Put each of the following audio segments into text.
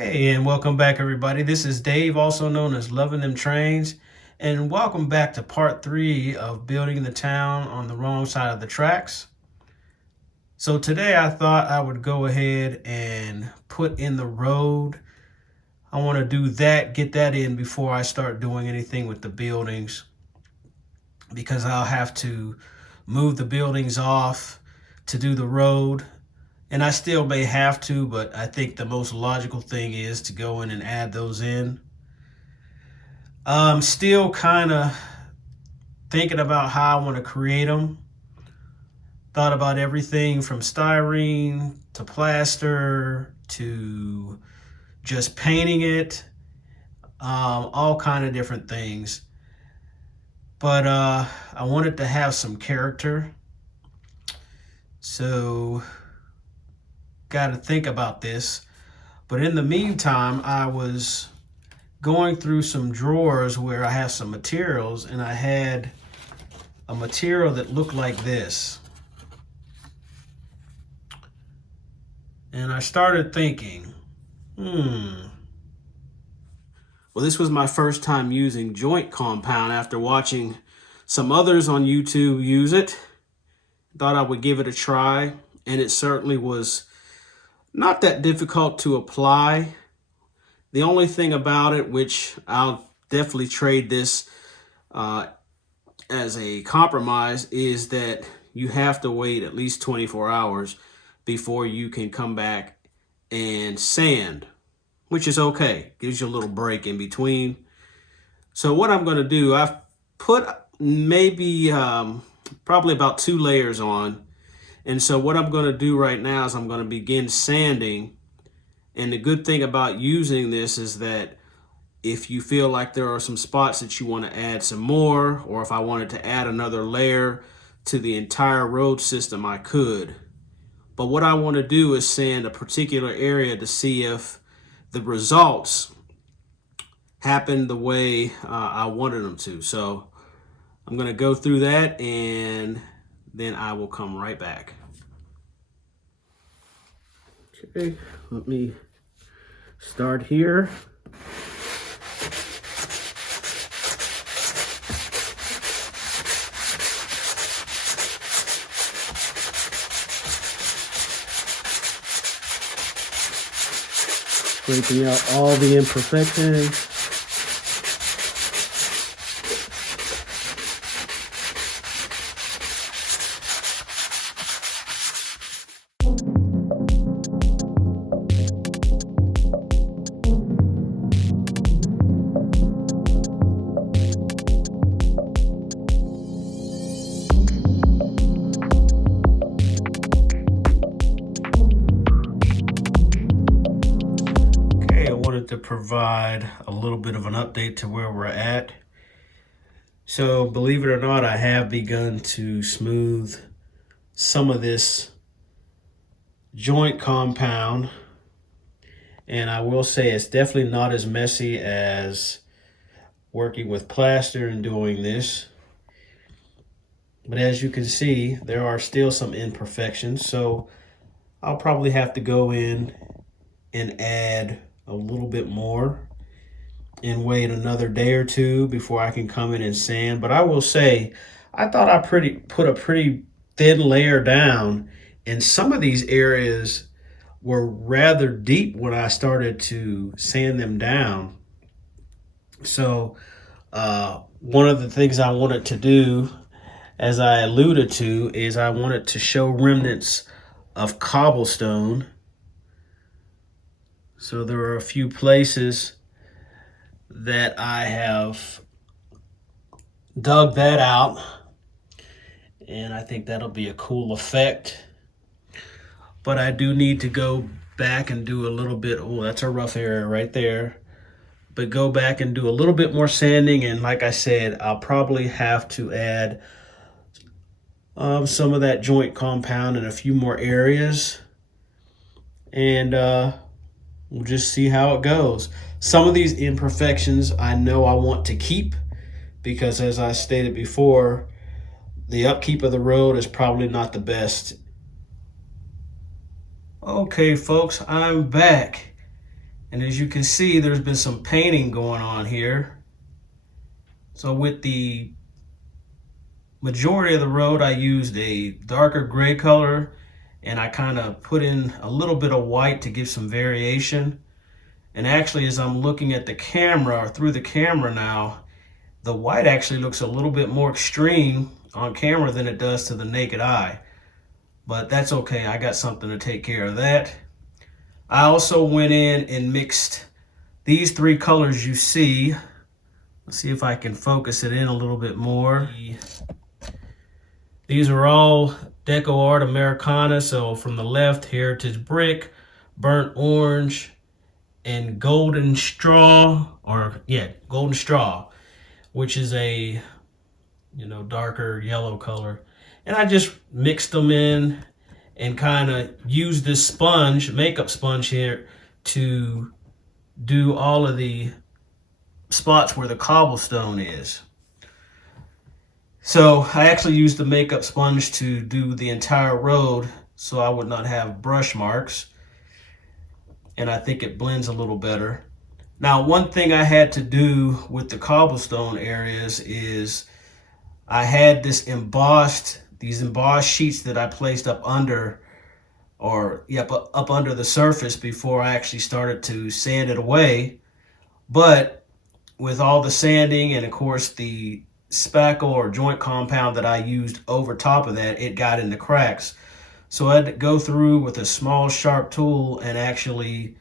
Hey, and welcome back, everybody. This is Dave, also known as Loving Them Trains, and welcome back to part 3 of building the town on the wrong side of the tracks. So today I thought I would go ahead and put in the road. I want to do that, get that in before I start doing anything with the buildings, because I'll have to move the buildings off to do the road. And I still may have to, but I think the most logical thing is to go in and add those in. I'm still kind of thinking about how I want to create them. Thought about everything from styrene to plaster to just painting it, all kind of different things. But I wanted to have some character. So got to think about this. But in the meantime, I was going through some drawers where I have some materials, and I had a material that looked like this. And I started thinking, well, this was my first time using joint compound after watching some others on YouTube use it. Thought I would give it a try, and it certainly was not that difficult to apply. The only thing about it, which I'll definitely trade this as a compromise, is that you have to wait at least 24 hours before you can come back and sand, which is okay. Gives you a little break in between. So what I'm going to do, I've put maybe probably about 2 layers on. And so what I'm going to do right now is I'm going to begin sanding. And the good thing about using this is that if you feel like there are some spots that you want to add some more, or if I wanted to add another layer to the entire road system, I could. But what I want to do is sand a particular area to see if the results happen the way I wanted them to. So I'm going to go through that, and then I will come right back. Okay, let me start here. Scraping out all the imperfections. To provide a little bit of an update to where we're at. So believe it or not, I have begun to smooth some of this joint compound, and I will say it's definitely not as messy as working with plaster and doing this. But as you can see, there are still some imperfections, so I'll probably have to go in and add a little bit more and wait another day or two before I can come in and sand. But I will say, I thought I put a pretty thin layer down, and some of these areas were rather deep when I started to sand them down. So one of the things I wanted to do, as I alluded to, is I wanted to show remnants of cobblestone. So there are a few places that I have dug that out, and I think that'll be a cool effect. But I do need to go back and do a little bit. Oh, that's a rough area right there. But go back and do a little bit more sanding, and like I said, I'll probably have to add some of that joint compound in a few more areas, and we'll just see how it goes. Some of these imperfections I know I want to keep, because as I stated before, the upkeep of the road is probably not the best. Okay, folks, I'm back. And as you can see, there's been some painting going on here. So with the majority of the road, I used a darker gray color, and I kind of put in a little bit of white to give some variation. And actually, as I'm looking at the camera, or through the camera now, the white actually looks a little bit more extreme on camera than it does to the naked eye. But that's okay, I got something to take care of that. I also went in and mixed these three colors you see. Let's see if I can focus it in a little bit more. These are all Deco Art Americana. So from the left, Heritage Brick, Burnt Orange, and Golden Straw, Golden Straw, which is a, darker yellow color. And I just mixed them in and kind of used this sponge, makeup sponge here, to do all of the spots where the cobblestone is. So I actually used the makeup sponge to do the entire road so I would not have brush marks. And I think it blends a little better. Now, one thing I had to do with the cobblestone areas is I had these embossed sheets that I placed up under, up under the surface before I actually started to sand it away. But with all the sanding and of course the spackle or joint compound that I used over top of that, it got into cracks. So I had to go through with a small sharp tool and actually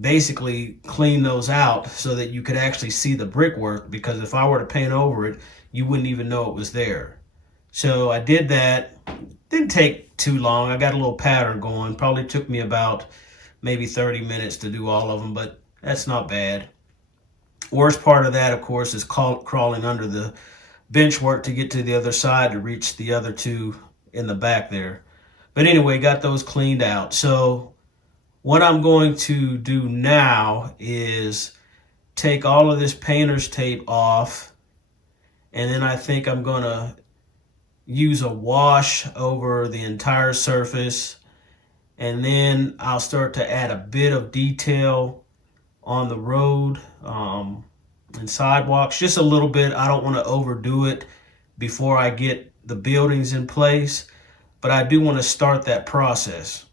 basically clean those out so that you could actually see the brickwork, because if I were to paint over it, you wouldn't even know it was there. So I did that. Didn't take too long. I got a little pattern going. Probably took me about maybe 30 minutes to do all of them, but that's not bad. Worst part of that, of course, is crawling under the bench work to get to the other side to reach the other two in the back there. But anyway, got those cleaned out. So what I'm going to do now is take all of this painter's tape off, and then I think I'm going to use a wash over the entire surface, and then I'll start to add a bit of detail on the road and sidewalks, just a little bit. I don't want to overdo it before I get the buildings in place, but I do want to start that process.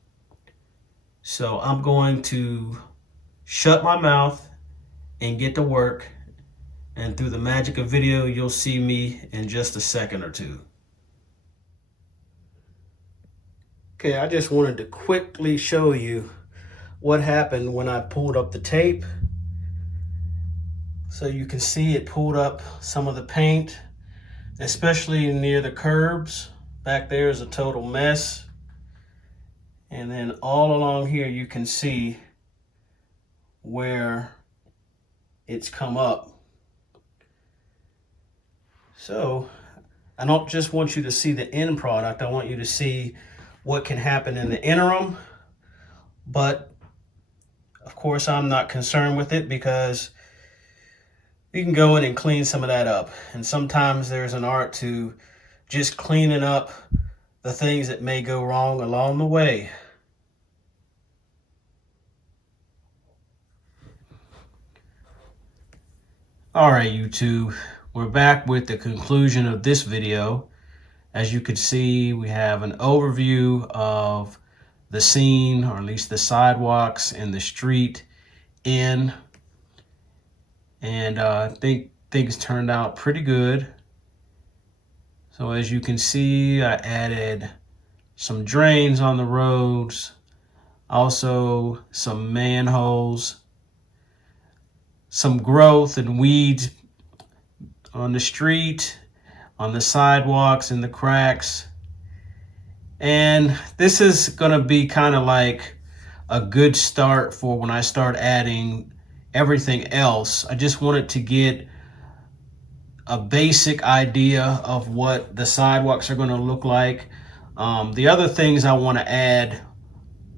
So I'm going to shut my mouth and get to work, and through the magic of video, you'll see me in just a second or two. Okay, I just wanted to quickly show you what happened when I pulled up the tape. So you can see it pulled up some of the paint, especially near the curbs. Back there is a total mess. And then all along here you can see where it's come up. So I don't just want you to see the end product, I want you to see what can happen in the interim. But of course, I'm not concerned with it because we can go in and clean some of that up. And sometimes there's an art to just cleaning up the things that may go wrong along the way. All right, YouTube, we're back with the conclusion of this video. As you can see, we have an overview of the scene, or at least the sidewalks and the street in. And I think things turned out pretty good. So as you can see, I added some drains on the roads, also some manholes, some growth and weeds on the street, on the sidewalks and the cracks. And this is gonna be kind of like a good start for when I start adding everything else. I just wanted to get a basic idea of what the sidewalks are gonna look like. The other things I wanna add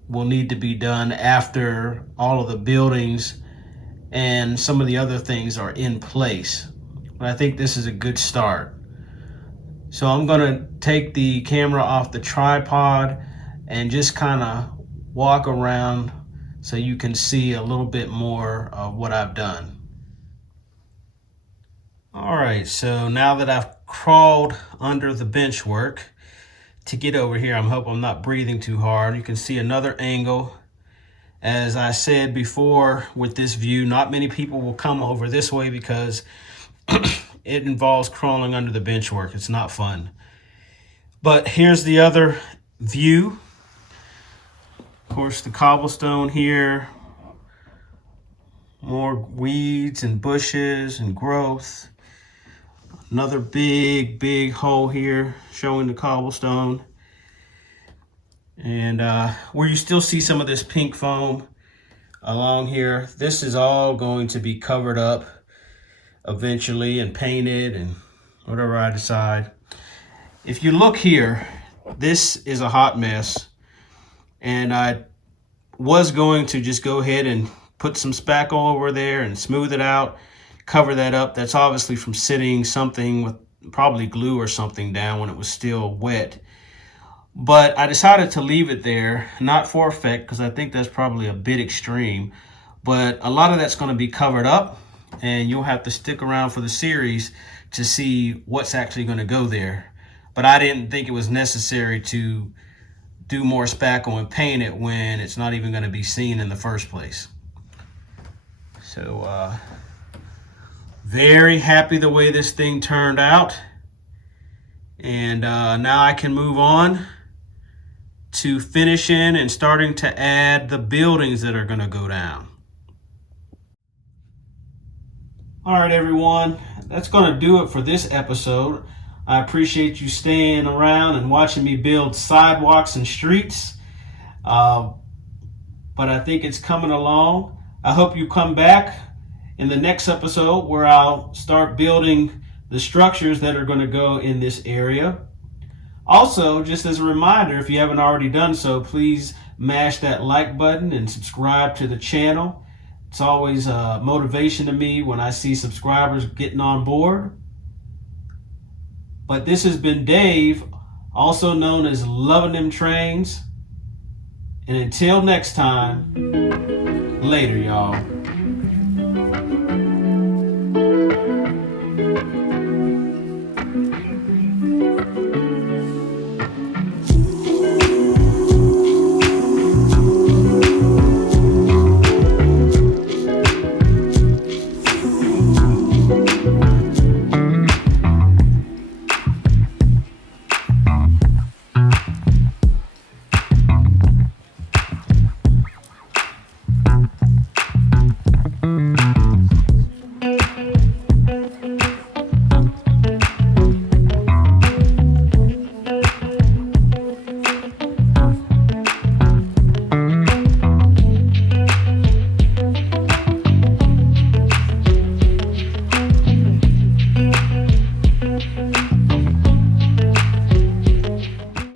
will need to be done after all of the buildings and some of the other things are in place. But I think this is a good start. So I'm gonna take the camera off the tripod and just kind of walk around so you can see a little bit more of what I've done. All right, so now that I've crawled under the bench work to get over here, I hope I'm not breathing too hard. You can see another angle. As I said before, with this view, not many people will come over this way because it involves crawling under the bench work. It's not fun. But here's the other view. Of course, the cobblestone here, more weeds and bushes and growth. Another big hole here showing the cobblestone. And where you still see some of this pink foam along here, this is all going to be covered up eventually and painted and whatever I decide. If you look here, this is a hot mess. And I was going to just go ahead and put some spackle over there and smooth it out, cover that up. That's obviously from sitting something with probably glue or something down when it was still wet. But I decided to leave it there, not for effect, because I think that's probably a bit extreme. But a lot of that's going to be covered up, and you'll have to stick around for the series to see what's actually going to go there. But I didn't think it was necessary to do more spackle and paint it when it's not even going to be seen in the first place. So very happy the way this thing turned out. And now I can move on to finishing and starting to add the buildings that are going to go down. All right, everyone, that's going to do it for this episode. I appreciate you staying around and watching me build sidewalks and streets. But I think it's coming along. I hope you come back in the next episode where I'll start building the structures that are going to go in this area. Also, just as a reminder, if you haven't already done so, please mash that like button and subscribe to the channel. It's always a motivation to me when I see subscribers getting on board. But this has been Dave, also known as luvindemtrains. And until next time, later, y'all.